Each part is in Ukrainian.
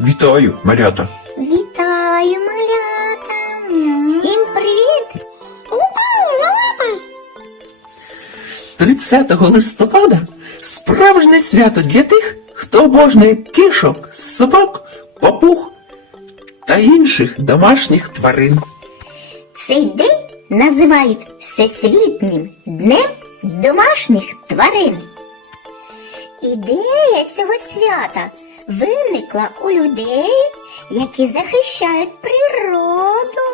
Вітаю, малята! Вітаю, малята! Всім привіт! Вітаю, малята! 30 листопада справжнє свято для тих, хто обожнює кішок, собак, папуг та інших домашніх тварин. Цей день називають Всесвітнім днем домашніх тварин. Ідея цього свята виникла у людей, які захищають природу.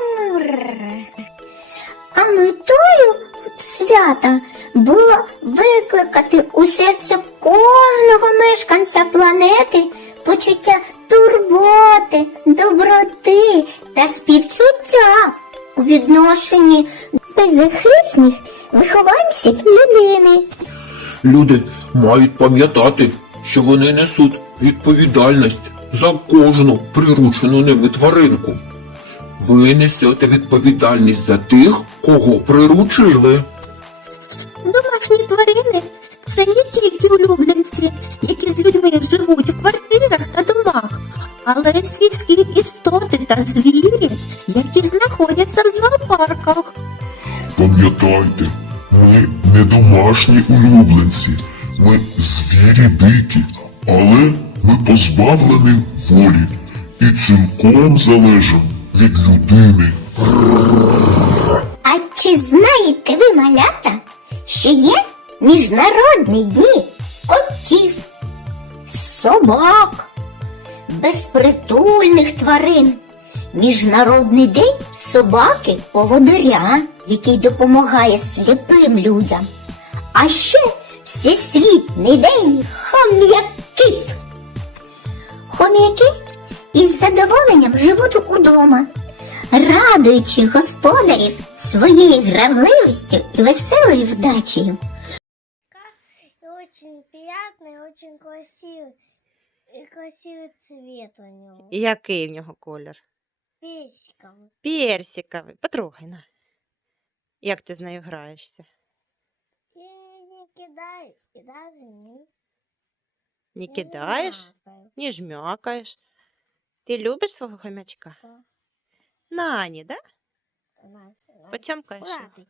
А метою свята було викликати у серце кожного мешканця планети почуття турботи, доброти та співчуття у відношенні беззахисних вихованців людини. Люди мають пам'ятати, що вони несуть відповідальність за кожну приручену ними тваринку. Ви несете відповідальність за тих, кого приручили. Домашні тварини це не тільки улюбленці, які з людьми живуть в домах, але й істоти та звірі, які знаходяться в зоопарках. Пам'ятайте, ми не домашні улюбленці, ми звірі дикі, але ми позбавлені волі і цілком залежимо від людини. А чи знаєте ви, малята, що є міжнародні дні котів, собак, безпритульних тварин? Міжнародний день собаки поводиря, який допомагає сліпим людям. А ще всесвітній день хом'яків. Хом'яки із задоволенням живуть удома, радуючи господарів своєю гравливістю і веселою вдачею. очень приятный, очень красивый. И красивый цвет у него. І який в нього колір? Песиковый. Персиковий. Потрогай на. Як ти з нею граєшся? И не кидай, и даже не... Не кидаєш, не жмякаєш. Ти любиш свого хомячка? Да. Нані, да? На, на. Потьомкаєш його? Лапай.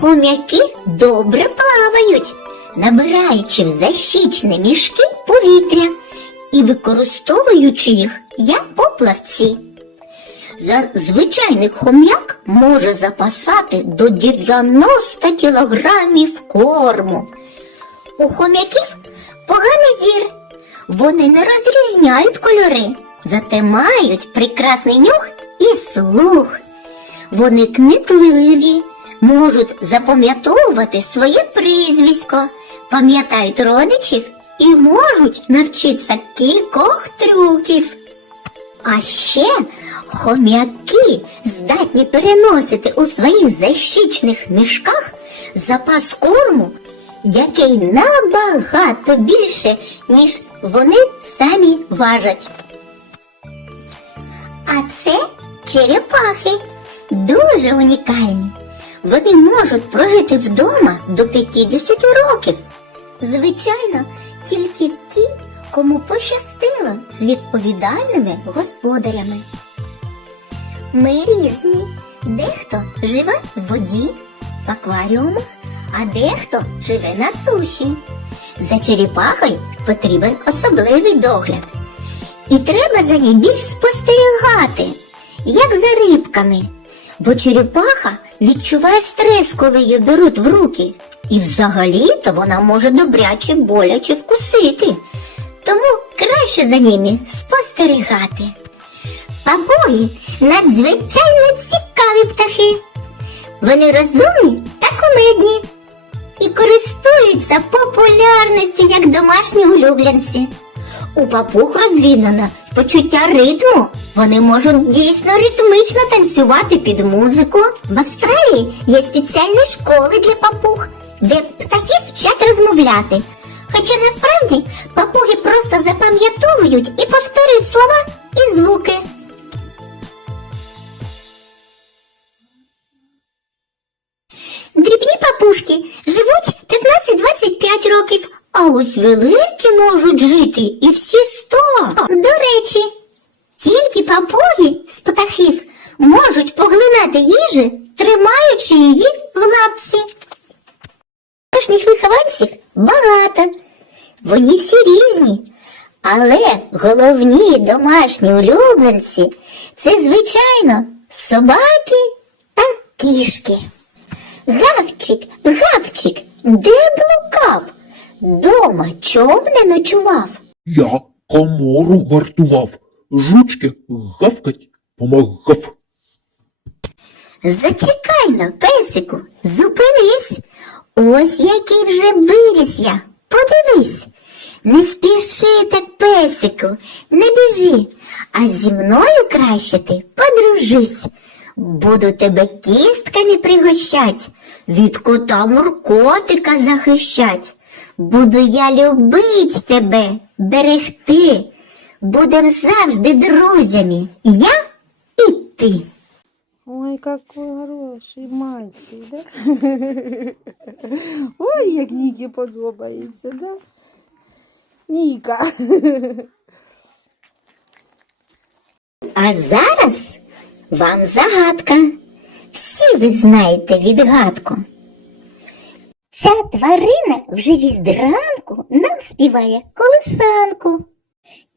Хом'яки добре плавають, набираючи в защічні мішки повітря і використовуючи їх як поплавці. За звичайних хом'як може запасати до 90 кілограмів корму. У хом'яків поганий зір. Вони не розрізняють кольори, зате мають прекрасний нюх і слух. Вони кмітливі, можуть запам'ятовувати своє прізвисько, пам'ятають родичів і можуть навчитися кількох трюків. А ще хом'яки здатні переносити у своїх защічних мішках запас корму, який набагато більше, ніж вони самі важать. А це черепахи дуже унікальні. Вони можуть прожити вдома до 50 років. Звичайно, тільки ті, кому пощастило з відповідальними господарями. Ми різні. Дехто живе в воді, в акваріумах, а дехто живе на суші. За черепахою потрібен особливий догляд. І треба за ній більш спостерігати, як за рибками. Бо черепаха відчуває стрес, коли її беруть в руки. І взагалі-то вона може добряче боляче вкусити. Тому краще за ними спостерігати. Папуги надзвичайно цікаві птахи. Вони розумні та кумедні і користуються популярністю як домашні улюбленці. У папуг розвинено почуття ритму. Вони можуть дійсно ритмично танцювати під музику. В Австралії є спеціальні школи для папуг, де птахів вчать розмовляти. Хоча насправді папуги просто запам'ятовують і повторюють слова і звуки. Дрібні папушки живуть 15-25 років, а ось великі можуть жити і всі 100. До речі, тільки папуги з птахів можуть поглинати їжі, тримаючи її в лапці. Домашніх вихованців багато. Вони всі різні. Але головні домашні улюбленці це, звичайно, собаки та кішки. Гавчик, гавчик, де блукав? Дома чом не ночував? Я комору вартував, жучки гавкать помагав. Зачекай но, песику, зупинись. Ось який вже виріс я. Подивись. Не спіши так, песику, не біжи, а зі мною краще ти подружись. Буду тебе кістками пригощать, від кота муркотика захищать. Буду я любить тебе, берегти. Будем завжди друзями, я і ти. Ой, какой хороший мальчик, да? Ой, як Нікі подобається, да? Ніка. А зараз вам загадка. Всі ви знаєте відгадку. Тварина вже від ранку нам співає колисанку.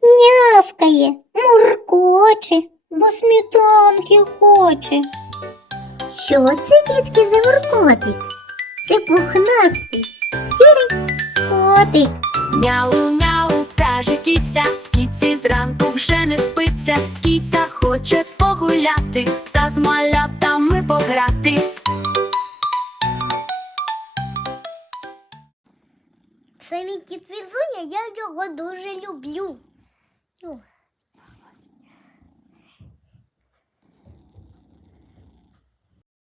Нявкає, муркоче, бо сметанки хоче. Що це, дітки, за муркотик? Це пухнастий, сірий котик. Мяу-мяу, каже кіця, кіці зранку вже не спиться, кіця хоче погуляти та з малятами пограти. Це мій кіт Візуня, я його дуже люблю. Ю.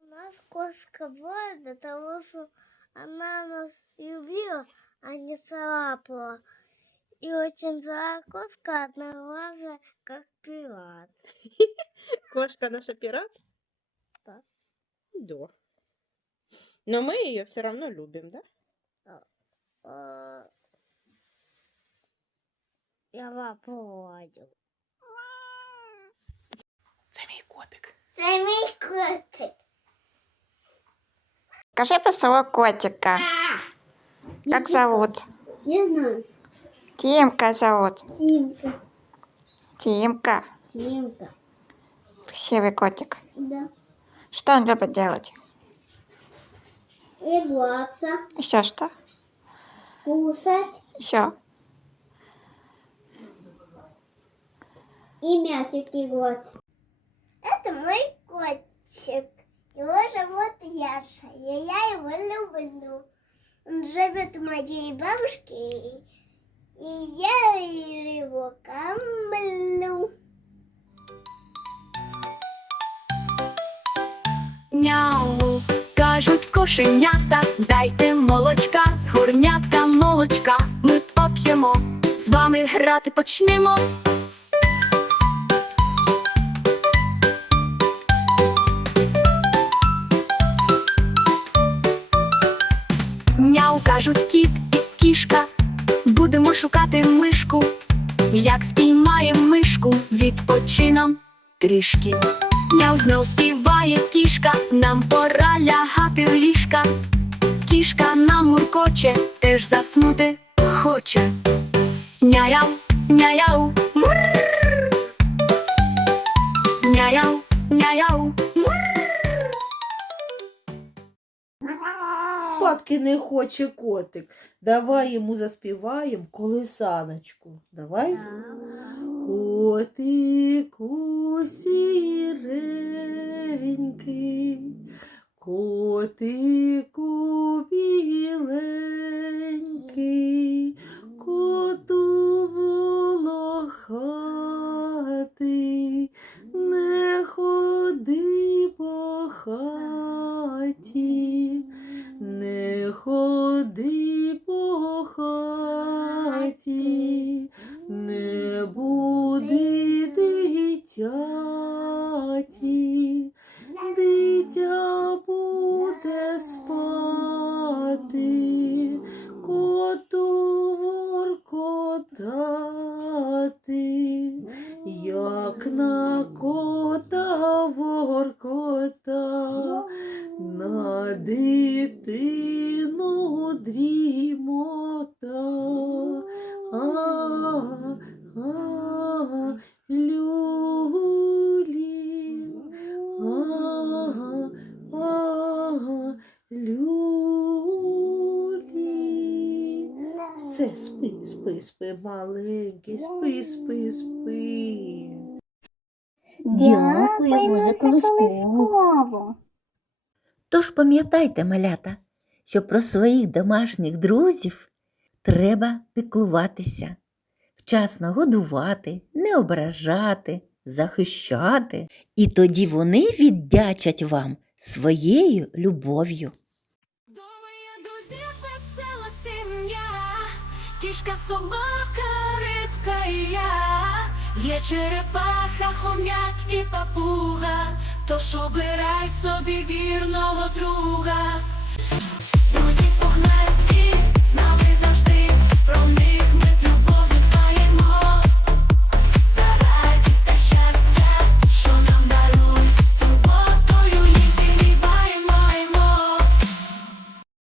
У нас кошка была для того, что она нас любила, а не царапала. И очень злая кошка одноглазая, как пират. Кошка наша пират? Да. Да. Но мы ее все равно любим, да? Э, Я лапу гладил. Це мій котик. Це мій котик. Скажи про своего котика. Как зовут? Не знаю. Тимка зовут. Тимка. Тимка. Тимка. Красивый котик. Да. Что он любит делать? Играться, Еще что? Кусать Еще. и мячик играть. Это мой котик. Его зовут Яша, и я его люблю. Он живет у моей бабушки, и я его кормлю. Няу, кажуть кошенята, дайте молочка, з горнятка молочка, ми поп'ємо, з вами грати почнемо. Няу кажуть кіт і кішка, будемо шукати мишку. Як спіймаємо мишку, відпочином трішки. Няу знов співає хоче котик. Давай йому заспіваємо колисаночку. Давай. Котику сіренький, котику біленький, коту волохатий, не ходи ходи по хаті. не буди дитяті, дитя буде спати, коту воркотати, а, а, люлі. Все, спи, спи, спи, маленький, спи, спи, спи. Дякуємо за колискову. Тож пам'ятайте, малята, що про своїх домашніх друзів треба піклуватися, вчасно годувати, не ображати, захищати, і тоді вони віддячать вам своєю любов'ю. Кішка, собака, рибка і я. Є черепаха, хом'як і папуга, тож обирай собі вірного друга. Друзі пухнасті, з нами завжди про